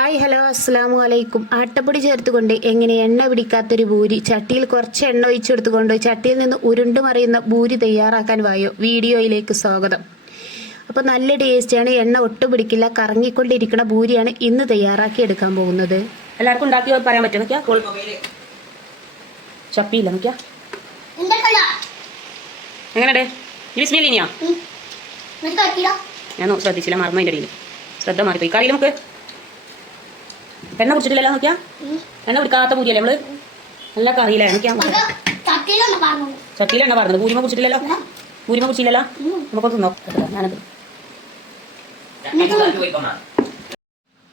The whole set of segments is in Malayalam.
ഹായ് ഹലോ അസ്സാം വലൈക്കും ആട്ടപ്പൊടി ചേർത്തുകൊണ്ട് എങ്ങനെ എണ്ണ പിടിക്കാത്തൊരു ഭൂരി ചട്ടിയിൽ കുറച്ച് എണ്ണ ഒഴിച്ചെടുത്തുകൊണ്ട് ചട്ടിയിൽ നിന്ന് ഉരുണ്ടു മറിയുന്ന ഭൂരി തയ്യാറാക്കാൻ വായോ വീഡിയോയിലേക്ക് സ്വാഗതം. അപ്പോൾ നല്ല ടേസ്റ്റാണ്. എണ്ണ ഒട്ടും പിടിക്കില്ല. കറങ്ങിക്കൊണ്ടിരിക്കുന്ന ഭൂരിയാണ് ഇന്ന് തയ്യാറാക്കി എടുക്കാൻ പോകുന്നത്. എല്ലാവർക്കും ഉണ്ടാക്കി പറയാൻ പറ്റും ചപ്പിയില്ല നോക്കിയാ? ബിസ്മില്ലിനിയാ ഞാൻ ശ്രദ്ധിച്ചില്ല. ശ്രദ്ധ മാറിപ്പോയി. കറിയിൽ നമുക്ക് എണ്ണ കുടിച്ചിട്ടില്ലല്ലോ നോക്കിയാ? എണ്ണ കുടിക്കാത്ത പൂരിയല്ലേ നമ്മൾ? നല്ല കറിയില്ല നോക്കിയാ ചട്ടിയിലെണ്ണ പറഞ്ഞത് പൂരിമ കുടിച്ചിട്ടില്ലല്ലോ? പൂരിമ കുടിച്ചില്ലല്ലോ? നമുക്കൊന്ന് നോക്കാം ഞാനത്.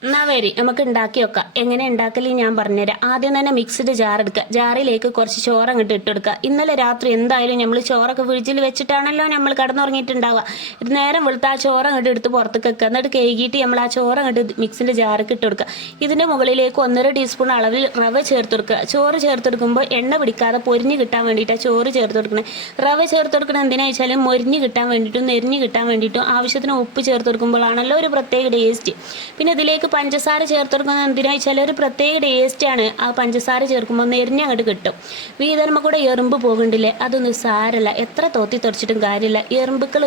എന്നാ വരി നമുക്ക് ഉണ്ടാക്കി വെക്കാം. എങ്ങനെ ഉണ്ടാക്കൽ ഞാൻ പറഞ്ഞുതരാം. ആദ്യം തന്നെ മിക്സ്ഡ് ജാർ എടുക്കുക. ജാറിലേക്ക് കുറച്ച് ചോറ് അങ്ങോട്ട് ഇട്ടെടുക്കുക ഇന്നലെ രാത്രി എന്തായാലും നമ്മൾ ചോറൊക്കെ ഫ്രിഡ്ജിൽ വെച്ചിട്ടാണല്ലോ നമ്മൾ കിടന്നുറങ്ങിയിട്ടുണ്ടാവുക. ഇത് നേരം വെളുത്ത് ആ ചോറ് അങ്ങോട്ട് എടുത്ത് പുറത്തേക്ക് വെക്കുക. എന്നിട്ട് കഴുകിയിട്ട് നമ്മൾ ആ ചോറ് അങ്ങോട്ട് മിക്സിന്റെ ജാറൊക്കെ ഇട്ട് കൊടുക്കുക. ഇതിന്റെ മുകളിലേക്ക് ഒന്നര ടീസ്പൂൺ അളവിൽ റവ ചേർത്ത് കൊടുക്കുക. ചോറ് ചേർത്ത് കൊടുക്കുമ്പോൾ എണ്ണ പിടിക്കാതെ പൊരിഞ്ഞ് കിട്ടാൻ വേണ്ടിയിട്ടാണ് ചോറ് ചേർത്ത് കൊടുക്കണേ റവ ചേർത്ത് കൊടുക്കണത് എന്തിനാ വെച്ചാൽ മൊരിഞ്ഞ് കിട്ടാൻ വേണ്ടിയിട്ടും നെരിഞ്ഞ് കിട്ടാൻ വേണ്ടിയിട്ടും ആവശ്യത്തിന് ഉപ്പ് ചേർത്ത് കൊടുക്കുമ്പോഴാണല്ലോ ഒരു പ്രത്യേക ടേസ്റ്റ് പിന്നെ ഇതിലേക്ക് പഞ്ചസാര ചേർത്ത് കൊടുക്കുന്നത് എന്തിനാ വെച്ചാൽ ഒരു പ്രത്യേക ടേസ്റ്റാണ് ആ പഞ്ചസാര ചേർക്കുമ്പോൾ എരിഞ്ഞ് അങ്ങോട്ട് കിട്ടും. വീതർമ്മ കൂടെ എറുമ്പ് പോകുന്നുണ്ടില്ലേ? അതൊന്നും സാരല്ല. എത്ര തോത്തി തെറിച്ചിട്ടും കാര്യമില്ല. എറുമ്പുകൾ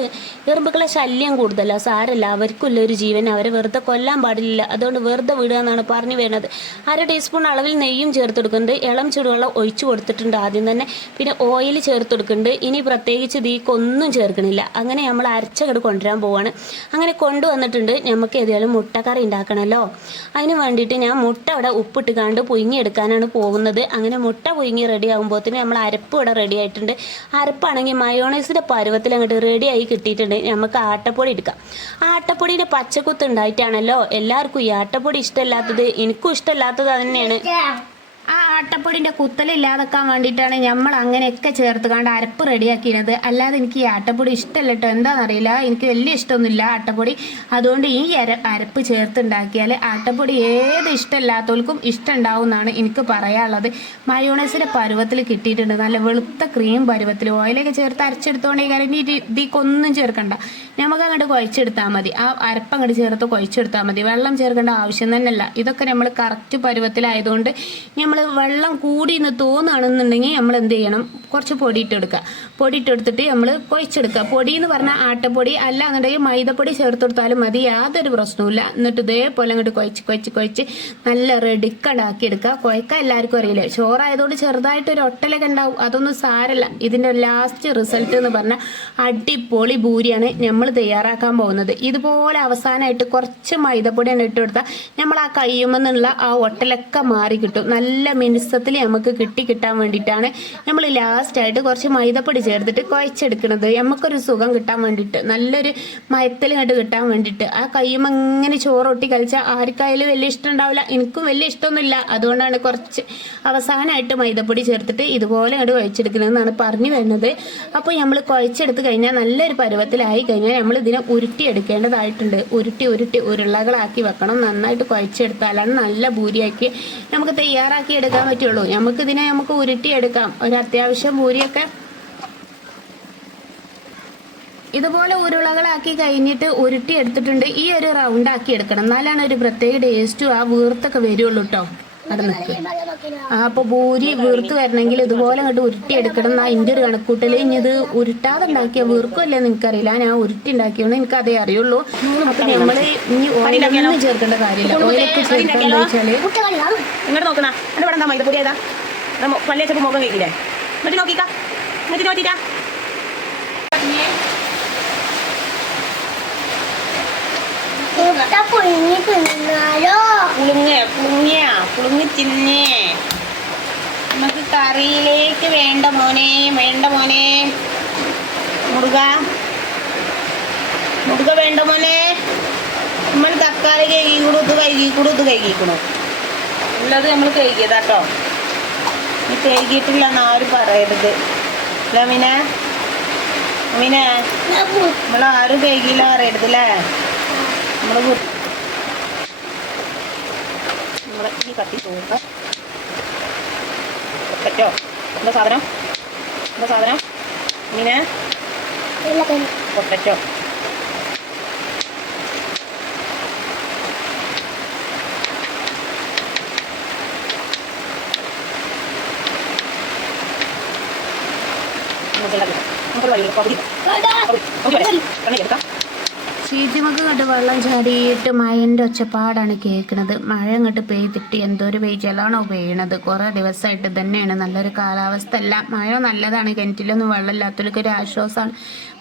എറുമ്പുകളെ ശല്യം കൂടുതലാണ് സാരല്ല അവർക്കുള്ള ഒരു ജീവൻ. അവരെ വെറുതെ കൊല്ലാൻ പാടില്ല. അതുകൊണ്ട് വെറുതെ വിടുക എന്നാണ് പറഞ്ഞു വരുന്നത്. അര ടീസ്പൂൺ അളവിൽ നെയ്യും ചേർത്ത് കൊടുക്കുന്നുണ്ട് ഇളം ചൂടുവെള്ളം ഒഴിച്ചു കൊടുത്തിട്ടുണ്ട് ആദ്യം തന്നെ. പിന്നെ ഓയിൽ ചേർത്ത് കൊടുക്കുന്നുണ്ട് ഇനി പ്രത്യേകിച്ച് ഇതിക്കൊന്നും ചേർക്കണില്ല. അങ്ങനെ നമ്മൾ അരച്ചകട് കൊണ്ടുവരാൻ പോവാണ്. അങ്ങനെ കൊണ്ടുവന്നിട്ടുണ്ട്. നമുക്ക് ഏതായാലും മുട്ടക്കറി ഉണ്ടാക്കണമല്ലോ അതിന് വേണ്ടിയിട്ട് ഞാൻ മുട്ട അവിടെ ഉപ്പിട്ട് കണ്ട് പുഴുങ്ങിയെടുക്കാനാണ് പോകുന്നത്. അങ്ങനെ മുട്ട പുഴുങ്ങി റെഡി ആകുമ്പോഴത്തേന് നമ്മൾ അരപ്പ് ഇവിടെ റെഡി ആയിട്ടുണ്ട്. അരപ്പാണെങ്കിൽ മയോണൈസിന്റെ പരുവത്തിൽ അങ്ങോട്ട് റെഡി ആയി കിട്ടിയിട്ടുണ്ട്. നമുക്ക് ആട്ടപ്പൊടി എടുക്കാം. ആട്ടപ്പൊടിയുടെ പച്ചക്കുത്ത് ഉണ്ടായിട്ടാണല്ലോ എല്ലാവർക്കും ഈ ആട്ടപ്പൊടി ഇഷ്ടമല്ലാത്തത്. എനിക്കും ഇഷ്ടമല്ലാത്തത് തന്നെയാണ്. ആ ആട്ടപ്പൊടിന്റെ കുത്തലില്ലാതാക്കാൻ വേണ്ടിയിട്ടാണ് നമ്മൾ അങ്ങനെയൊക്കെ ചേർത്ത് കണ്ട് അരപ്പ് റെഡിയാക്കിയത് അല്ലാതെ എനിക്ക് ഈ ആട്ടപ്പൊടി ഇഷ്ടമല്ല കേട്ടോ എന്താണെന്നറിയില്ല എനിക്ക് വലിയ ഇഷ്ടമൊന്നുമില്ല ആട്ടപ്പൊടി. അതുകൊണ്ട് ഈ അര അരപ്പ് ചേർത്തുണ്ടാക്കിയാൽ ആട്ടപ്പൊടി ഏത് ഇഷ്ടമില്ലാത്തവർക്കും ഇഷ്ടം ഉണ്ടാവും എന്നാണ് എനിക്ക് പറയാനുള്ളത്. മയോണൈസിന്റെ പരുവത്തിൽ കിട്ടിയിട്ടുണ്ട്. നല്ല വെളുത്ത ക്രീം പരുവത്തിൽ. ഓയിലൊക്കെ ചേർത്ത് അരച്ചെടുത്തോണ്ടെങ്കിൽ ഇനി ഇതിക്കൊന്നും ചേർക്കണ്ട. നമുക്ക് അങ്ങോട്ട് കുഴച്ചെടുത്താൽ മതി. ആ അരപ്പ് അങ്ങോട്ട് ചേർത്ത് കുഴച്ചെടുത്താൽ മതി. വെള്ളം ചേർക്കേണ്ട ആവശ്യം തന്നെയല്ല. ഇതൊക്കെ നമ്മൾ കറക്റ്റ് പരുവത്തിലായതുകൊണ്ട് നമ്മൾ വെള്ളം കൂടി എന്ന് തോന്നുകയാണെന്നുണ്ടെങ്കിൽ നമ്മൾ എന്ത് ചെയ്യണം? കുറച്ച് പൊടി ഇട്ടെടുക്കുക പൊടി ഇട്ടെടുത്തിട്ട് നമ്മൾ കുഴച്ചെടുക്കുക. പൊടി എന്ന് പറഞ്ഞാൽ ആട്ടപ്പൊടി അല്ല എന്നുണ്ടെങ്കിൽ മൈദപ്പൊടി ചേർത്ത് കൊടുത്താലും മതി. യാതൊരു പ്രശ്നവുമില്ല. എന്നിട്ട് ഇതേപോലെ അങ്ങോട്ട് കുഴച്ച് കുഴച്ച് കുഴച്ച് നല്ല റെഡിക്കടാക്കി എടുക്കുക. കുഴക്കാൻ എല്ലാവർക്കും അറിയില്ലേ? ചോറായതുകൊണ്ട് ചെറുതായിട്ട് ഒരു ഒട്ടലൊക്കെ ഉണ്ടാവും. അതൊന്നും സാരല്ല ഇതിന്റെ ലാസ്റ്റ് റിസൾട്ട് എന്ന് പറഞ്ഞാൽ അടിപൊളി ഭൂരിയാണ് നമ്മൾ തയ്യാറാക്കാൻ പോകുന്നത്. ഇതുപോലെ അവസാനമായിട്ട് കുറച്ച് മൈദപ്പൊടി ഇട്ട് കൊടുത്താൽ നമ്മൾ ആ കയ്യുമെന്നുള്ള ആ ഒട്ടലൊക്കെ മാറി കിട്ടും നല്ല മിനുസത്തിൽ നമുക്ക് കിട്ടി കിട്ടാൻ വേണ്ടിയിട്ടാണ് നമ്മൾ ലാസ്റ്റായിട്ട് കുറച്ച് മൈദപ്പൊടി ചേർത്തിട്ട് കുഴച്ചെടുക്കുന്നത് നമുക്കൊരു സുഖം കിട്ടാൻ വേണ്ടിയിട്ട് നല്ലൊരു മയത്തിൽ കണ്ട് കിട്ടാൻ വേണ്ടിയിട്ട്. ആ കയ്യും അങ്ങനെ ചോറൊട്ടി കളിച്ചാൽ ആർക്കായാലും വലിയ ഇഷ്ടം ഉണ്ടാവില്ല. എനിക്കും വലിയ ഇഷ്ടമൊന്നുമില്ല. അതുകൊണ്ടാണ് കുറച്ച് അവസാനമായിട്ട് മൈദപ്പൊടി ചേർത്തിട്ട് ഇതുപോലെ അങ്ങോട്ട് കുഴച്ചെടുക്കണമെന്നാണ് പറഞ്ഞു വരുന്നത്. അപ്പോൾ നമ്മൾ കുഴച്ചെടുത്ത് കഴിഞ്ഞാൽ നല്ലൊരു പരുവത്തിലായി കഴിഞ്ഞാൽ നമ്മൾ ഇതിനെ ഉരുട്ടി എടുക്കേണ്ടതായിട്ടുണ്ട് ഉരുട്ടി ഉരുട്ടി ഉരുളകളാക്കി വെക്കണം. നന്നായിട്ട് കുഴച്ചെടുത്താലാണ് നല്ല ഭൂരിയാക്കി നമുക്ക് തയ്യാറാക്കി എടുക്കാൻ പറ്റുള്ളൂ. നമുക്ക് ഇതിനെ നമുക്ക് ഉരുട്ടിയെടുക്കാം. ഒരു അത്യാവശ്യം ഊരിയൊക്കെ. ഇതുപോലെ ഉരുളകളാക്കി കഴിഞ്ഞിട്ട് ഉരുട്ടി എടുത്തിട്ടുണ്ട് ഈ ഒരു റൗണ്ട് ആക്കി എടുക്കണം. എന്നാലാണ് ഒരു പ്രത്യേക ടേസ്റ്റും ആ വീർത്തൊക്കെ വരുള്ളൂ കേട്ടോ അവിടെ നിൽക്കും. ആ അപ്പോൾ ഭൂരി വീർത്ത് വരണമെങ്കിൽ ഇതുപോലെ അങ്ങോട്ട് ഉരുട്ടി എടുക്കണം എന്നാ എന്റെ ഒരു കണക്കൂട്ടൽ ഇനി ഇത് ഉരുട്ടാതെ ഉണ്ടാക്കിയ വീർക്കുമല്ലേ എനിക്കറിയില്ല ഞാൻ ഉരുട്ടി ഉണ്ടാക്കിയോണ്ട് എനിക്ക് അതേ അറിയുള്ളൂ. അപ്പൊ നമ്മൾ ഇനി ഓയിലൊന്നും ചേർക്കേണ്ട കാര്യമില്ല. ഓയിലൊക്കെ ചേർക്കാന്ന് വെച്ചാൽ ഇങ്ങോട്ട് നോക്കണ എന്റെ ഇവിടെ എന്താ മൈദപ്പൊടി ഏതാ? പള്ളി വെച്ചപ്പോൾ മുഖം കഴിക്കില്ലേ എന്നിട്ട് നോക്കിക്കാ. എന്നിട്ട് നോക്കിക്കാ തിന്നാലോ? പുളുങ്ങ പുളുങ്ങിയ പുളുങ്ങി തിന്നേ. നമുക്ക് കറിയിലേക്ക് വേണ്ട മോനെ വേണ്ട മോനെ. മുറുക. മുറുക വേണ്ട മോനെ. നമ്മൾ തക്കാളി കഴുകി കൊടുത്ത് കഴുകി കൊടുത്ത് കഴുകിക്കണു ഉള്ളത് നമ്മൾ കഴുകിയതാട്ടോ നീ കഴുകിയിട്ടില്ല എന്നാരും പറയരുത്. അല്ല മീന മീന നമ്മൾ ആരും കഴുകിയില്ല പറയരുത് അല്ലേ നമ്മൾ നമ്മൾ ഈ കത്തി ചോറുക പറ്റോ? എന്താ സാധനം? എന്താ സാധനം? ഇങ്ങനെ പൊട്ടറ്റോ നമുക്ക് വഴി പകുതി പകുതി. പകുതി എടുക്കാം. ചീറ്റിമക്ക് കണ്ട് വെള്ളം ചാടിയിട്ട് മഴന്റെ ഒച്ചപ്പാടാണ് കേൾക്കുന്നത് മഴ അങ്ങോട്ട് പെയ്തിട്ട് എന്തോ ഒരു പെയ്ച്ചലാണോ പെയ്യണത് കുറേ ദിവസമായിട്ട് തന്നെയാണ് നല്ലൊരു കാലാവസ്ഥ അല്ല. മഴ നല്ലതാണ്. കിണറ്റിലൊന്നും വെള്ളമില്ലാത്തവർക്ക് ഒരു ആശ്വാസമാണ്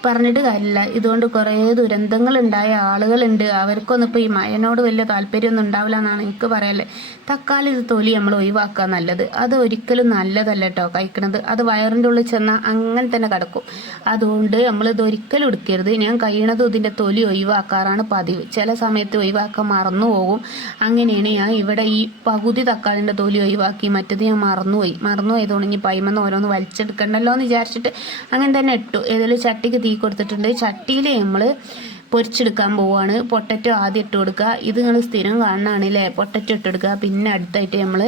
പറഞ്ഞിട്ട് കാര്യമില്ല. ഇതുകൊണ്ട് കുറേ ദുരന്തങ്ങളുണ്ടായ ആളുകളുണ്ട്. അവർക്കൊന്നും ഇപ്പോൾ ഈ മഴനോട് വലിയ താല്പര്യമൊന്നും ഉണ്ടാവില്ല എന്നാണ് എനിക്ക് പറയല്ലേ തക്കാളി തൊലി നമ്മൾ ഒഴിവാക്കുക നല്ലത്. അത് ഒരിക്കലും നല്ലതല്ല കേട്ടോ കഴിക്കണത്. അത് വയറിന്റെ ഉള്ളിൽ ചെന്നാൽ അങ്ങനെ തന്നെ കിടക്കും. അതുകൊണ്ട് നമ്മൾ ഇത് ഒരിക്കലും എടുക്കരുത്. ഞാൻ കഴിയണതും ഇതിന്റെ തൊലി ഒഴിവാക്കാറാണ് പതിവ്. ചില സമയത്ത് ഒഴിവാക്കാൻ മറന്നു പോകും. അങ്ങനെയാണ് ഞാൻ ഇവിടെ ഈ പകുതി തക്കാളിന്റെ തൊലി ഒഴിവാക്കി മറ്റത് ഞാൻ മറന്നുപോയി മറന്നു പോയതുകൊണ്ട് ഇനി പൈമെന്ന് ഓരോന്ന് വലിച്ചെടുക്കണ്ടല്ലോ എന്ന് വിചാരിച്ചിട്ട് അങ്ങനെ തന്നെ ഇട്ടു. ഏതെങ്കിലും ചട്ടിക്ക് തീ കൊടുത്തിട്ടുണ്ട്. ചട്ടിയിൽ നമ്മൾ പൊരിച്ചെടുക്കാൻ പോവാണ്. പൊട്ടറ്റോ ആദ്യം ഇട്ട് കൊടുക്കുക. ഇത് നിങ്ങൾ സ്ഥിരം കാണുന്നതാണ് അല്ലേ പൊട്ടറ്റോ ഇട്ടെടുക്കുക പിന്നെ അടുത്തായിട്ട് നമ്മൾ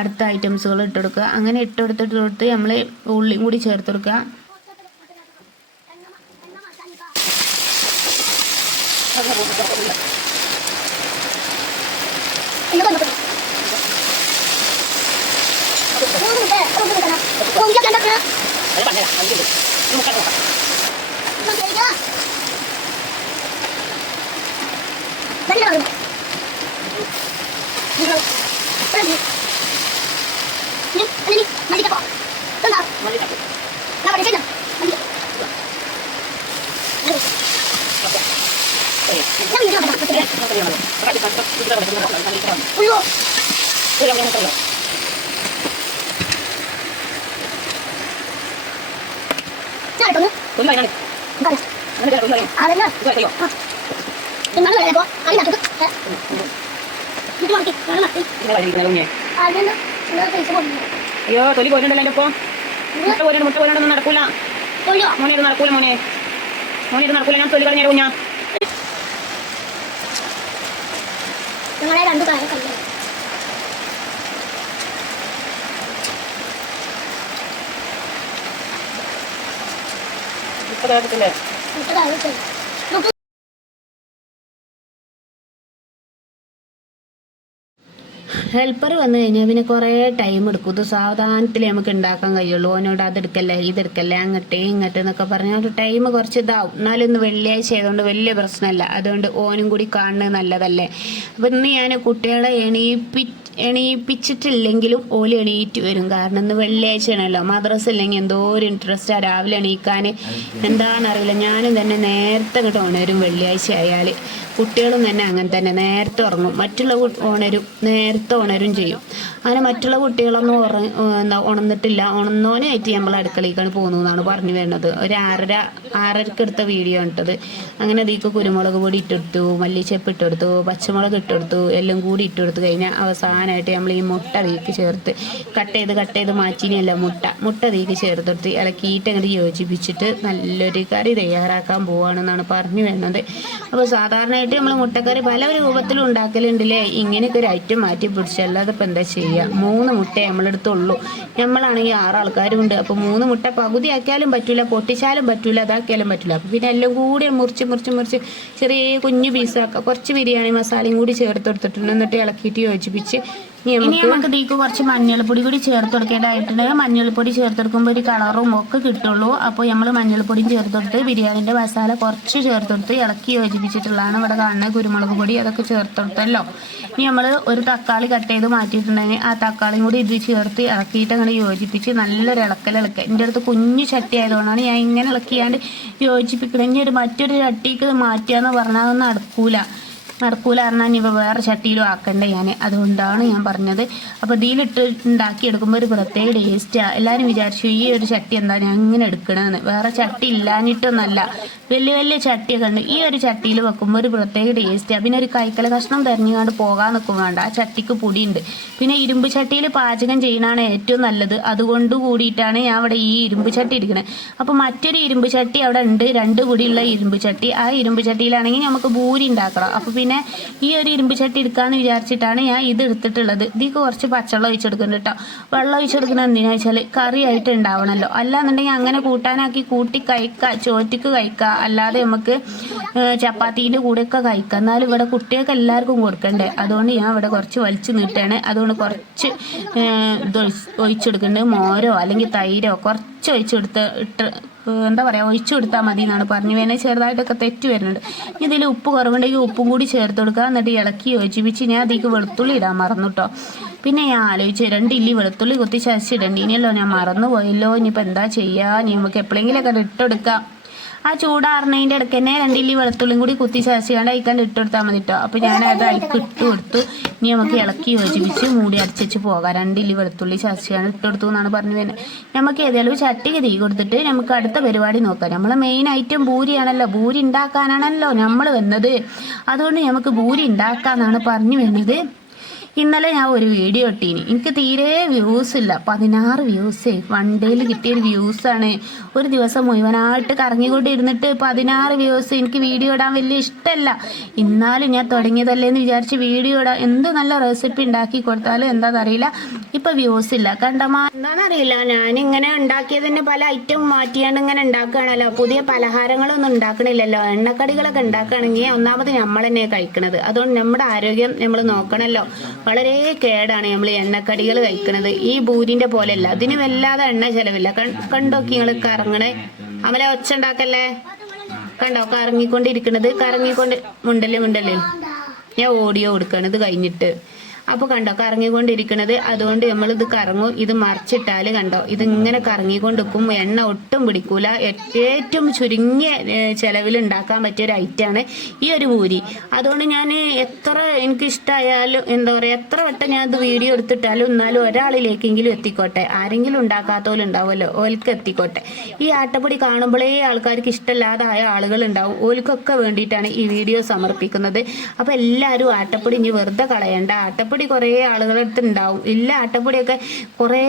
അടുത്ത ഐറ്റംസുകൾ ഇട്ട് കൊടുക്കുക. അങ്ങനെ ഇട്ട് കൊടുത്തിട്ട് കൊടുത്ത് നമ്മൾ ഉള്ളിയും കൂടി ചേർത്ത് കൊടുക്കുക. 咱这个，你看，不是你，你，那你，那你别，等等，那把这，那，个，不行，不行，不行，不行，不行，不行，不行，不行，不行，不行。那里，里，你快点，那里给他滚！里，啊，来，你快点，你快点，你快，അയ്യോ തൊലി പോയിട്ടുണ്ടല്ലോ എന്റെ ഇപ്പോൾ മുട്ട പോരുണ്ട് മുട്ട പോരുണ്ടൊന്നും നടക്കൂല. മോനെ ഇത് നടക്കൂല മോനെ. മോനെ ഇത് നടക്കൂല ഞാൻ തൊലി കളഞ്ഞ കുഞ്ഞാ നിങ്ങളെ രണ്ടു കാര്യം കണ്ടു കേട്ടിട്ടില്ലേ ഹെൽപ്പർ വന്നു കഴിഞ്ഞാൽ പിന്നെ കുറേ ടൈം എടുക്കും. ഇത് സാവധാനത്തിൽ നമുക്ക് ഉണ്ടാക്കാൻ കഴിയുള്ളൂ. ഓനോട് അതെടുക്കല്ലേ ഇതെടുക്കല്ലേ അങ്ങട്ടേ ഇങ്ങോട്ട് എന്നൊക്കെ പറഞ്ഞാൽ ടൈം കുറച്ച് ഇതാവും. എന്നാലും ഇന്ന് വെള്ളിയാഴ്ച ആയതുകൊണ്ട് വലിയ പ്രശ്നമല്ല അതുകൊണ്ട് ഓനും കൂടി കാണുന്നത് നല്ലതല്ലേ. അപ്പം ഇന്ന് ഞാൻ കുട്ടികളെ എണീപ്പി എണീപ്പിച്ചിട്ടില്ലെങ്കിലും ഓൽ എണീറ്റ് വരും. കാരണം ഇന്ന് വെള്ളിയാഴ്ചയാണല്ലോ. മദ്രസ ഇല്ലെങ്കിൽ എന്തോ ഒരു ഇൻട്രസ്റ്റാണ് രാവിലെ എണീക്കാൻ എന്താണെന്നറിയില്ല ഞാനും തന്നെ നേരത്തെ ഇങ്ങോട്ട് ഉണരും വെള്ളിയാഴ്ച ആയാൽ കുട്ടികളും തന്നെ അങ്ങനെ തന്നെ. നേരത്തെ ഉറങ്ങും. മറ്റുള്ള ഉണരും നേരത്തെ ഉണരും ചെയ്യും. അങ്ങനെ മറ്റുള്ള കുട്ടികളൊന്നും ഉറ എന്താ ഉണർന്നിട്ടില്ല. ഉണർന്നോനായിട്ട് നമ്മൾ അടുക്കളയിലേക്കാണ് പോകുന്നു എന്നാണ് പറഞ്ഞു വരുന്നത്. ഒരു ആറര ആറരക്ക് എടുത്ത വീഡിയോ ഇട്ടത് അങ്ങനെ അതിക്ക് കുരുമുളക് പൊടി ഇട്ടെടുത്തു മല്ലിച്ചപ്പ് ഇട്ടെടുത്തു പച്ചമുളക് ഇട്ടെടുത്തു എല്ലാം കൂടി ഇട്ടെടുത്ത്. കഴിഞ്ഞാൽ അവസാനമായിട്ട് നമ്മൾ ഈ മുട്ട അതിലേക്ക് ചേർത്ത് കട്ട് ചെയ്ത് കട്ട് ചെയ്ത് മാറ്റിനിയല്ല മുട്ട. മുട്ട അതിലേക്ക് ചേർത്തെടുത്ത് ഇളക്കിയിട്ട് അങ്ങോട്ട് യോജിപ്പിച്ചിട്ട് നല്ലൊരു കറി തയ്യാറാക്കാൻ പോവുകയാണെന്നാണ് പറഞ്ഞു വരുന്നത്. അപ്പോൾ സാധാരണയായിട്ട് നമ്മൾ മുട്ടക്കറി പല രൂപത്തിലും ഉണ്ടാക്കലുണ്ടല്ലേ? ഇങ്ങനെയൊക്കെ ഒരു ഐറ്റം മാറ്റി പിടിച്ചല്ലാതെ ഇപ്പം എന്താ ചെയ്യുക മൂന്ന് മുട്ടയെ നമ്മളെടുത്തുള്ളൂ. നമ്മളാണെങ്കിൽ ആറ് ആൾക്കാരും ഉണ്ട് അപ്പോൾ മൂന്ന് മുട്ട പകുതിയാക്കിയാലും പറ്റില്ല പൊട്ടിച്ചാലും പറ്റില്ല അതാക്കിയാലും പറ്റില്ല അപ്പോൾ പിന്നെ എല്ലാം കൂടി മുറിച്ച് മുറിച്ച് മുറിച്ച് ചെറിയ കുഞ്ഞു പീസാക്കുക കുറച്ച് ബിരിയാണി മസാലയും കൂടി ചേർത്ത് കൊടുത്തിട്ടുണ്ട്. എന്നിട്ട് ഇളക്കിയിട്ട് യോജിപ്പിച്ച് ഇനി നമുക്ക് ഇതിക്ക് കുറച്ച് മഞ്ഞൾപ്പൊടി കൂടി ചേർത്ത് കൊടുക്കേണ്ടതായിട്ടുണ്ട്. മഞ്ഞൾപ്പൊടി ചേർത്ത് കൊടുക്കുമ്പോൾ ഒരു കളറും ഒക്കെ കിട്ടുള്ളൂ. അപ്പോൾ നമ്മൾ മഞ്ഞൾപ്പൊടിയും ചേർത്ത് കൊടുത്ത് ബിരിയാണിന്റെ മസാല കുറച്ച് ചേർത്ത് കൊടുത്ത് ഇളക്കി യോജിപ്പിച്ചിട്ടുള്ളതാണ് ഇവിടെ കാണുന്നത് കുരുമുളക് പൊടി. അതൊക്കെ ചേർത്ത് കൊടുത്തല്ലോ. ഇനി നമ്മൾ ഒരു തക്കാളി കട്ട് ചെയ്ത് മാറ്റിയിട്ടുണ്ടെങ്കിൽ ആ തക്കാളിയും കൂടി ഇത് ചേർത്ത് ഇളക്കിയിട്ട് അങ്ങനെ യോജിപ്പിച്ച് നല്ലൊരു ഇളക്കൽ ഇളക്കുക. എന്റെ അടുത്ത് കുഞ്ഞു ചട്ടി ആയതുകൊണ്ടാണ് ഞാൻ ഇങ്ങനെ ഇളക്കിയാണ്ട് യോജിപ്പിക്കുന്നത് ഇനി ഒരു മറ്റൊരു ചട്ടിക്ക് മാറ്റുക എന്ന് പറഞ്ഞാൽ അതൊന്നും നടക്കൂല. നടക്കൂല പറഞ്ഞാൽ ഇനിയിപ്പോൾ വേറെ ചട്ടിയിലും ആക്കണ്ട ഞാൻ അതുകൊണ്ടാണ് ഞാൻ പറഞ്ഞത്. അപ്പോൾ ഇതിലിട്ട് ഉണ്ടാക്കി എടുക്കുമ്പോൾ ഒരു പ്രത്യേക ടേസ്റ്റാണ് എല്ലാവരും വിചാരിച്ചു ഈ ഒരു ചട്ടി എന്താ ഞാൻ ഇങ്ങനെ എടുക്കണമെന്ന് വേറെ ചട്ടി ഇല്ലാഞ്ഞിട്ടൊന്നല്ല. വലിയ വലിയ ചട്ടിയൊക്കെ ഉണ്ട്. ഈ ഒരു ചട്ടിയിൽ വെക്കുമ്പോൾ ഒരു പ്രത്യേക ടേസ്റ്റാണ് പിന്നെ ഒരു കൈക്കല കഷ്ണം തെരഞ്ഞുകൊണ്ട് പോകാൻ നിൽക്കും വേണ്ട. ആ ചട്ടിക്ക് പൊടിയുണ്ട്. പിന്നെ ഇരുമ്പ് ചട്ടിയിൽ പാചകം ചെയ്യണതാണ് ഏറ്റവും നല്ലത്. അതുകൊണ്ട് കൂടിയിട്ടാണ് ഞാൻ അവിടെ ഈ ഇരുമ്പ് ചട്ടി ഇരിക്കുന്നത് അപ്പോൾ മറ്റൊരു ഇരുമ്പ് ചട്ടി അവിടെ ഉണ്ട്. രണ്ട് കൂടിയുള്ള ഇരുമ്പ് ചട്ടി. ആ ഇരുമ്പ് ചട്ടിയിലാണെങ്കിൽ നമുക്ക് ഭൂരി ഉണ്ടാക്കണം. അപ്പോൾ പിന്നെ ഈ ഒരു ഇരുമ്പ് ചട്ടി എടുക്കാമെന്ന് വിചാരിച്ചിട്ടാണ് ഞാൻ ഇത് എടുത്തിട്ടുള്ളത്. ഇതിക്ക് കുറച്ച് പച്ചവെള്ളം ഒഴിച്ചെടുക്കുന്നുണ്ട് കേട്ടോ. വെള്ളം ഒഴിച്ചെടുക്കുന്നത് എന്തിനാ വെച്ചാൽ കറിയായിട്ട് ഉണ്ടാവണമല്ലോ അല്ലാന്നുണ്ടെങ്കിൽ അങ്ങനെ കൂട്ടാനാക്കി കൂട്ടി കഴിക്കുക ചോറ്റിക്ക് കഴിക്കുക അല്ലാതെ നമുക്ക് ചപ്പാത്തീന്റെ കൂടെയൊക്കെ കഴിക്കാം. എന്നാലും ഇവിടെ കുട്ടികൾക്ക് എല്ലാവർക്കും കൊടുക്കണ്ടേ. അതുകൊണ്ട് ഞാൻ ഇവിടെ കുറച്ച് വലിച്ചു നീട്ടാണ് അതുകൊണ്ട് കുറച്ച് ഇത് ഒഴിച്ച് ഒഴിച്ചെടുക്കുന്നുണ്ട്. മോരോ അല്ലെങ്കിൽ തൈരോ കുറച്ച് ഒഴിച്ചെടുത്ത് ഇട്ട് എന്താ പറയുക ഒഴിച്ചു കൊടുത്താൽ മതി എന്നാണ് പറഞ്ഞു വേണേൽ ചെറുതായിട്ടൊക്കെ തെറ്റ് വരുന്നുണ്ട്. ഇതിൽ ഉപ്പ് കുറവുണ്ടെങ്കിൽ ഉപ്പും കൂടി ചേർത്ത് കൊടുക്കുക. എന്നിട്ട് ഇളക്കി യോജിപ്പിച്ച് ഞാൻ അതിലേക്ക് വെളുത്തുള്ളി ഇടാൻ മറന്നു കേട്ടോ പിന്നെ ഞാൻ ആലോചിച്ചു രണ്ട് ഇല്ലി വെളുത്തുള്ളി കുത്തി ചതച്ചിടണ്ട ഇനിയല്ലോ ഞാൻ മറന്നു പോയല്ലോ ഇനിയിപ്പോൾ എന്താ ചെയ്യുക ഇനി നമുക്ക് എപ്പോഴെങ്കിലൊക്കെ ഇട്ടെടുക്കാം ആ ചൂടാറിനതിന്റെ ഇടയ്ക്ക് തന്നെ രണ്ടില്ലി വെളുത്തുള്ളിയും കൂടി കുത്തി ചതച്ചുകൊണ്ട് അയക്കാണ്ട് ഇട്ട് കൊടുത്താൽ മതി കേട്ടോ അപ്പോൾ ഞാൻ അത് അയക്ക് ഇട്ട് കൊടുത്തു. ഇനി നമുക്ക് ഇളക്കി യോജിപ്പിച്ച് മൂടി അടച്ചു പോകാം. രണ്ടില്ലി വെളുത്തുള്ളി ചതച്ചുകൊണ്ട് ഇട്ട് കൊടുത്തു എന്നാണ് പറഞ്ഞു തന്നെ നമുക്ക് ഏതായാലും ചട്ടിക്ക് തീ കൊടുത്തിട്ട് നമുക്ക് അടുത്ത പരിപാടി നോക്കാം. നമ്മളെ മെയിൻ ഐറ്റം ഭൂരിയാണല്ലോ. ഭൂരി ഉണ്ടാക്കാനാണല്ലോ നമ്മൾ വന്നത്. അതുകൊണ്ട് നമുക്ക് ഭൂരി ഉണ്ടാക്കാന്നാണ് പറഞ്ഞു വരുന്നത്. ഇന്നലെ ഞാൻ ഒരു വീഡിയോ ഇട്ടീനി. എനിക്ക് തീരെ വ്യൂസ് ഇല്ല. പതിനാറ് വ്യൂസേ വൺ ഡേയിൽ കിട്ടിയൊരു വ്യൂസാണ് ഒരു ദിവസം മുഴുവനായിട്ട് കറങ്ങിക്കൊണ്ടിരുന്നിട്ട് പതിനാറ് വ്യൂസ് എനിക്ക് വീഡിയോ ഇടാൻ വലിയ ഇഷ്ടമല്ല എന്നാലും ഞാൻ തുടങ്ങിയതല്ലേ എന്ന് വിചാരിച്ച് വീഡിയോ ഇടാൻ എന്ത് നല്ല റെസിപ്പി ഉണ്ടാക്കി കൊടുത്താലും എന്താണെന്നറിയില്ല ഇപ്പം വ്യൂസ് ഇല്ല. കണ്ടമാ എന്താണെന്നറിയില്ല ഞാനിങ്ങനെ ഉണ്ടാക്കിയതിന് പല ഐറ്റം മാറ്റിയാണ്ട് ഇങ്ങനെ ഉണ്ടാക്കുകയാണല്ലോ. പുതിയ പലഹാരങ്ങളൊന്നും ഉണ്ടാക്കണില്ലല്ലോ. എണ്ണക്കടികളൊക്കെ ഉണ്ടാക്കുകയാണെങ്കിൽ ഒന്നാമത് നമ്മൾ തന്നെ കഴിക്കണത്. അതുകൊണ്ട് നമ്മുടെ ആരോഗ്യം നമ്മൾ നോക്കണമല്ലോ വളരെ കേടാണ് നമ്മൾ എണ്ണക്കടികൾ കഴിക്കുന്നത്. ഈ ബൂരിന്റെ പോലെയല്ല. അതിന് വല്ലാതെ എണ്ണ ചെലവില്ല. കണ്ടോ കണ്ടോക്കി നിങ്ങൾ കറങ്ങണേ? അമല ഒച്ച ഉണ്ടാക്കല്ലേ കണ്ടോ? കറങ്ങിക്കൊണ്ടിരിക്കണത്. കറങ്ങിക്കൊണ്ട് മുണ്ടല്ലേ മുണ്ടല്ലേ ഞാൻ ഓഡിയോ കൊടുക്കണം. ഇത് കഴിഞ്ഞിട്ട്. അപ്പോൾ കണ്ടോ കറങ്ങിക്കൊണ്ടിരിക്കണത്. അതുകൊണ്ട് നമ്മൾ ഇത് കറങ്ങും. ഇത് മറിച്ചിട്ടാൽ കണ്ടോ ഇത് ഇങ്ങനെ കറങ്ങിക്കൊണ്ടിരിക്കും. എണ്ണ ഒട്ടും പിടിക്കൂല. ഏറ്റവും ചുരുങ്ങിയ ചിലവിൽ ഉണ്ടാക്കാൻ പറ്റിയ ഒരു ഐറ്റമാണ് ഈ ഒരു പൂരി. അതുകൊണ്ട് ഞാൻ എത്ര എനിക്ക് ഇഷ്ടമായാലും എന്താ പറയുക എത്ര വട്ടം ഞാൻ ഇത് വീഡിയോ എടുത്തിട്ടാലും എന്നാലും ഒരാളിലേക്കെങ്കിലും എത്തിക്കോട്ടെ. ആരെങ്കിലും ഉണ്ടാക്കാത്തവരും ഉണ്ടാവുമല്ലോ ഓൽക്ക് എത്തിക്കോട്ടെ. ഈ ആട്ടപ്പൊടി കാണുമ്പോഴേ ആൾക്കാർക്ക് ഇഷ്ടമില്ലാതായ ആളുകൾ ഉണ്ടാവും. ഓൽക്കൊക്കെ വേണ്ടിയിട്ടാണ് ഈ വീഡിയോ സമർപ്പിക്കുന്നത്. അപ്പോൾ എല്ലാവരും ആട്ടപ്പൊടി ഇനി വെറുതെ കളയണ്ട. ആട്ടപ്പൊടി കുറേ ആളുകളുടെ അടുത്ത് ഉണ്ടാവും ഇല്ല അട്ടപ്പൊടിയൊക്കെ കുറേ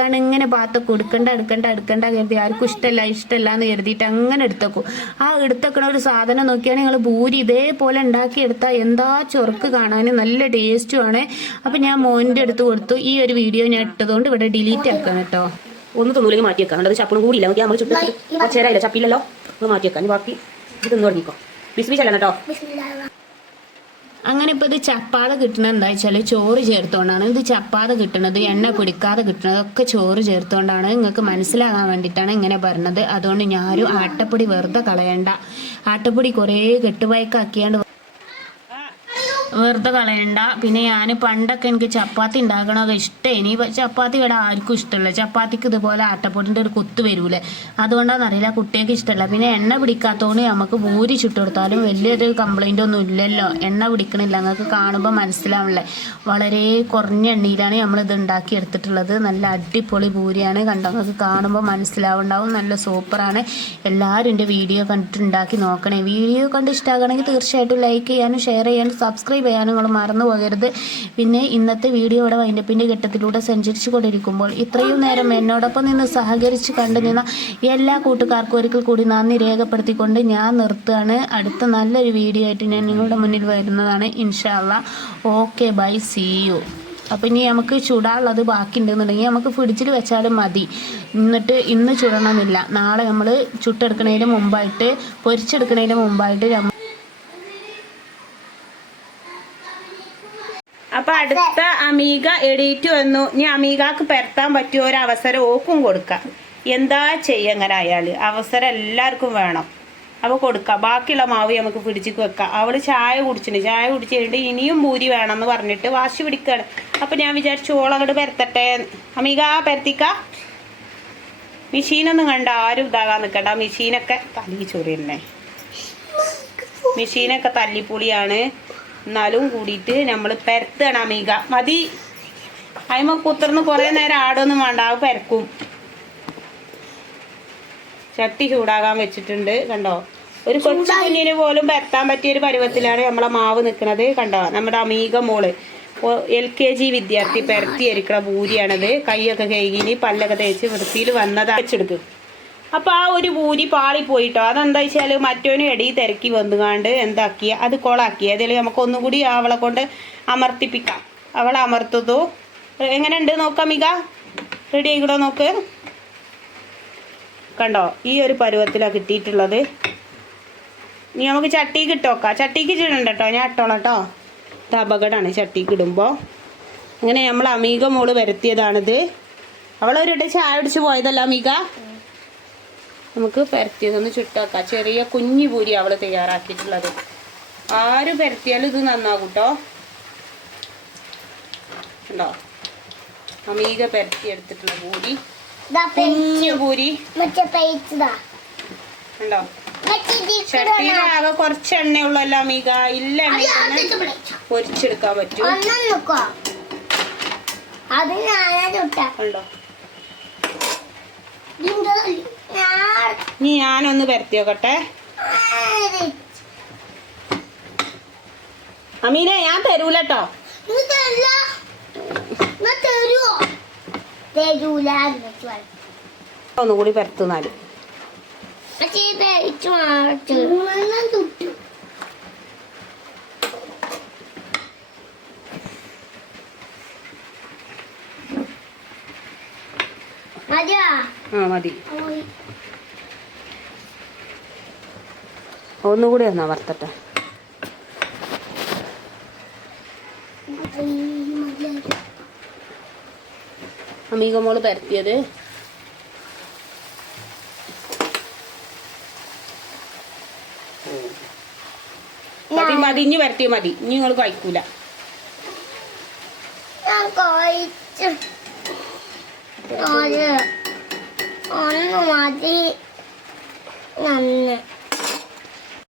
കാരണം ഇങ്ങനെ പാത്ത കൊടുക്കണ്ട എടുക്കണ്ട എടുക്കണ്ട കരുതി ആർക്കും ഇഷ്ടമല്ല ഇഷ്ടമല്ല എന്ന് കരുതിയിട്ട് അങ്ങനെ എടുത്തേക്കും. ആ എടുത്തേക്കണ ഒരു സാധനം നോക്കിയാൽ നിങ്ങൾ ഭൂരി ഇതേപോലെ ഉണ്ടാക്കി എടുത്താൽ എന്താ ചൊറുക്ക് കാണാൻ നല്ല ടേസ്റ്റുമാണ് അപ്പം ഞാൻ മോന്റെ അടുത്ത് കൊടുത്തു. ഈ ഒരു വീഡിയോ ഞാൻ ഇട്ടതുകൊണ്ട് ഇവിടെ ഡിലീറ്റ് ആക്കാം കേട്ടോ. ഒന്ന് തൊണ്ണൂലേക്ക് മാറ്റി വെക്കാം അത് ചപ്പണം കൂടിയില്ല നോക്കിയാൽ നോക്കി നമ്മൾ ചുറ്റും ചേരായില്ല? ചപ്പിയില്ലല്ലോ ഒന്ന് മാറ്റി വെക്കാം ഇനി ബാക്കി ഇത് തിന്നു തുടങ്ങിക്കോ ബിസ്മി ചെല്ലണം കേട്ടോ. അങ്ങനെ ഇപ്പോൾ ഇത് ചപ്പാത കിട്ടണത് എന്താ വെച്ചാൽ ചോറ് ചേർത്തുകൊണ്ടാണ് ഇത് ചപ്പാതെ കിട്ടണത് എണ്ണ പിടിക്കാതെ കിട്ടണത് ഒക്കെ ചോറ് ചേർത്തുകൊണ്ടാണ് നിങ്ങൾക്ക് മനസ്സിലാകാൻ വേണ്ടിയിട്ടാണ് ഇങ്ങനെ പറഞ്ഞത്. അതുകൊണ്ട് ഞാനും ആട്ടപ്പൊടി വെറുതെ കളയണ്ട. ആട്ടപ്പൊടി കുറേ കെട്ടുപയക്കാക്കിയാണ്ട് വെറുതെ കളയണ്ട. പിന്നെ ഞാൻ പണ്ടൊക്കെ എനിക്ക് ചപ്പാത്തി ഉണ്ടാക്കണതൊക്കെ ഇഷ്ടമായി ഇനി ചപ്പാത്തി ഇവിടെ ആർക്കും ഇഷ്ടമല്ല ചപ്പാത്തിക്ക് ഇതുപോലെ ആട്ടപ്പൊടിന്റെ ഒരു കുത്ത് വരൂലേ. അതുകൊണ്ടാണെന്നറിയില്ല കുട്ടികൾക്ക് ഇഷ്ടമല്ല പിന്നെ എണ്ണ പിടിക്കാത്തതുകൊണ്ട് നമുക്ക് ഭൂരി ചുട്ടെടുത്താലും വലിയൊരു കംപ്ലൈന്റ് ഒന്നും ഇല്ലല്ലോ. എണ്ണ പിടിക്കണില്ല. ഞങ്ങൾക്ക് കാണുമ്പോൾ മനസ്സിലാവില്ലേ വളരെ കുറഞ്ഞ എണ്ണയിലാണ് നമ്മൾ ഇത് ഉണ്ടാക്കി എടുത്തിട്ടുള്ളത് നല്ല അടിപൊളി ഭൂരിയാണ്. കണ്ടോ? നിങ്ങൾക്ക് കാണുമ്പോൾ മനസ്സിലാവുണ്ടാവും. നല്ല സൂപ്പറാണ്. എല്ലാവരും എന്റെ വീഡിയോ കണ്ടിട്ടുണ്ടാക്കി നോക്കണേ. വീഡിയോ കണ്ട് ഇഷ്ടമാകണമെങ്കിൽ തീർച്ചയായിട്ടും ലൈക്ക് ചെയ്യാനും ഷെയർ ചെയ്യാനും സബ്സ്ക്രൈബ് ചെയ്യാനും മറന്നു പോകരുത്. പിന്നെ ഇന്നത്തെ വീഡിയോ ഇവിടെ വൈൻഡപ്പിന്റെ ഘട്ടത്തിലൂടെ സഞ്ചരിച്ചു കൊണ്ടിരിക്കുമ്പോൾ ഇത്രയും നേരം എന്നോടൊപ്പം നിന്ന് സഹകരിച്ച് കണ്ടു നിന്ന എല്ലാ കൂട്ടുകാർക്കും ഒരിക്കൽ കൂടി നന്ദി രേഖപ്പെടുത്തിക്കൊണ്ട് ഞാൻ നിർത്തുകയാണ്. അടുത്ത നല്ലൊരു വീഡിയോ ആയിട്ട് ഞാൻ നിങ്ങളുടെ മുന്നിൽ വരുന്നതാണ്. ഇൻഷാല്ല ഓക്കെ ബൈ സീ യു. അപ്പം ഇനി നമുക്ക് ചുടാനുള്ളത് ബാക്കിയുണ്ടെന്നുണ്ടെങ്കിൽ നമുക്ക് ഫ്രിഡ്ജിൽ വെച്ചാലും മതി. എന്നിട്ട് ഇന്ന് ചുടണമെന്നില്ല. നാളെ നമ്മൾ ചുട്ടെടുക്കുന്നതിന് മുമ്പായിട്ട് പൊരിച്ചെടുക്കുന്നതിന് മുമ്പായിട്ട് നമ്മ അപ്പൊ അടുത്ത അമീക എഡീറ്റ് വന്നു. ഇനി അമീകാക്ക് പെരത്താൻ പറ്റിയ ഒരു അവസരം ഓക്കും കൊടുക്കാം. എന്താ ചെയ്യുക അങ്ങനെ അയാൾ അവസരം എല്ലാവർക്കും വേണം. അപ്പോൾ കൊടുക്കാം. ബാക്കിയുള്ള മാവ് നമുക്ക് പിടിച്ചിക്ക് വെക്കാം. അവൾ ചായ കുടിച്ചിന്. ചായ കുടിച്ച് കഴിഞ്ഞിട്ട് ഇനിയും പൂരി വേണമെന്ന് പറഞ്ഞിട്ട് വാശി പിടിക്കുകയാണ് അപ്പോൾ ഞാൻ വിചാരിച്ചു ഓളങ്ങോട്ട് പെരത്തട്ടെ. അമീക പെരത്തിക്ക. മെഷീനൊന്നും കണ്ട. ആരും ഇതാകാൻ നിൽക്കണ്ട മെഷീനൊക്കെ തല്ലി ചൊറിയല്ലേ മെഷീനൊക്കെ തല്ലിപ്പൊളിയാണ്. എന്നാലും കൂടിയിട്ട് നമ്മൾ പെരത്തുകയാണ് അമീക മതി. അതിമ കുത്തിർന്ന് കുറേ നേരം ആടൊന്നും വേണ്ട അത് പെരക്കും. ചട്ടി ചൂടാകാൻ വെച്ചിട്ടുണ്ട് കണ്ടോ? ഒരു കൊച്ചു കുഞ്ഞിന് പോലും പരത്താൻ പറ്റിയ ഒരു പരുവത്തിലാണ് നമ്മളെ മാവ് നിൽക്കുന്നത് കണ്ടോ? നമ്മുടെ അമീക മോൾ. എൽ കെ ജി വിദ്യാർത്ഥി പരത്തി അരിക്കണ പൂരിയാണത്. കൈയൊക്കെ കഴുകിനി പല്ലൊക്കെ തേച്ച് വൃത്തിയിൽ വന്നതാ. വെച്ചെടുക്കും. അപ്പൊ ആ ഒരു പൂരി പാളി പോയിട്ടോ. അതെന്താ വെച്ചാൽ മറ്റോനും ഇടയിൽ തിരക്കി വന്നുകാണ്ട് എന്താക്കിയ അത് കൊളാക്കി. അതിൽ നമുക്ക് ഒന്നുകൂടി അവളെ കൊണ്ട് അമർത്തിപ്പിക്കാം. അവളെ അമർത്തുന്നു. എങ്ങനെയുണ്ട് നോക്കാം മിക? റെഡി ആയിക്കൂടോ നോക്ക്? കണ്ടോ ഈ ഒരു പരുവത്തിലാണ് കിട്ടിയിട്ടുള്ളത്. ഇനി നമുക്ക് ചട്ടിക്ക് ഇട്ടോക്കാം ചട്ടിക്ക് ഇടണ്ട കേട്ടോ. ഞാൻ ഇട്ടോളാം കേട്ടോ. ഇത് അപകടമാണ് ചട്ടിക്ക് ഇടുമ്പോൾ അങ്ങനെ നമ്മൾ അമീക മോൾ വരുത്തിയതാണിത്. അവളൊരിട്ട് ചായ അടിച്ച് പോയതല്ല അമീക നമുക്ക് പരത്തിയതൊന്ന് ചുട്ടാക്കാം. ചെറിയ കുഞ്ഞു പൂരി അവൾ തയ്യാറാക്കിയിട്ടുള്ളത്. ആര് പരത്തിയാലും ഇത് നന്നാകും കേട്ടോ ഉണ്ടോ അമീക പരത്തി എടുത്തിട്ടുള്ള പൂരി കുഞ്ഞു പൂരി. ഉണ്ടോ ചട്ടിയിലാകെ കുറച്ച് എണ്ണയുള്ളല്ലോ അമീക ഇല്ല എണ്ണ പൊരിച്ചെടുക്കാൻ പറ്റും. ഉണ്ടോ ഇനി ഞാനൊന്ന് പരത്തി നോക്കട്ടെ അമീന ഞാൻ തരൂലട്ടോ. ഒന്നുകൂടി പരത്തുന്നാൽ മതിയാ? ആ മതി. ഒന്നുകൂടി എന്നാ വറുത്തട്ടെ. അമീക മോൾ പരത്തിയത്. മതി മതി ഇനി വരത്തിയ മതി. ഇനി നിങ്ങൾ കഴിക്കൂല. ഞാൻ കഴിച്ചു. ഒന്ന് മതി. നന്ന്.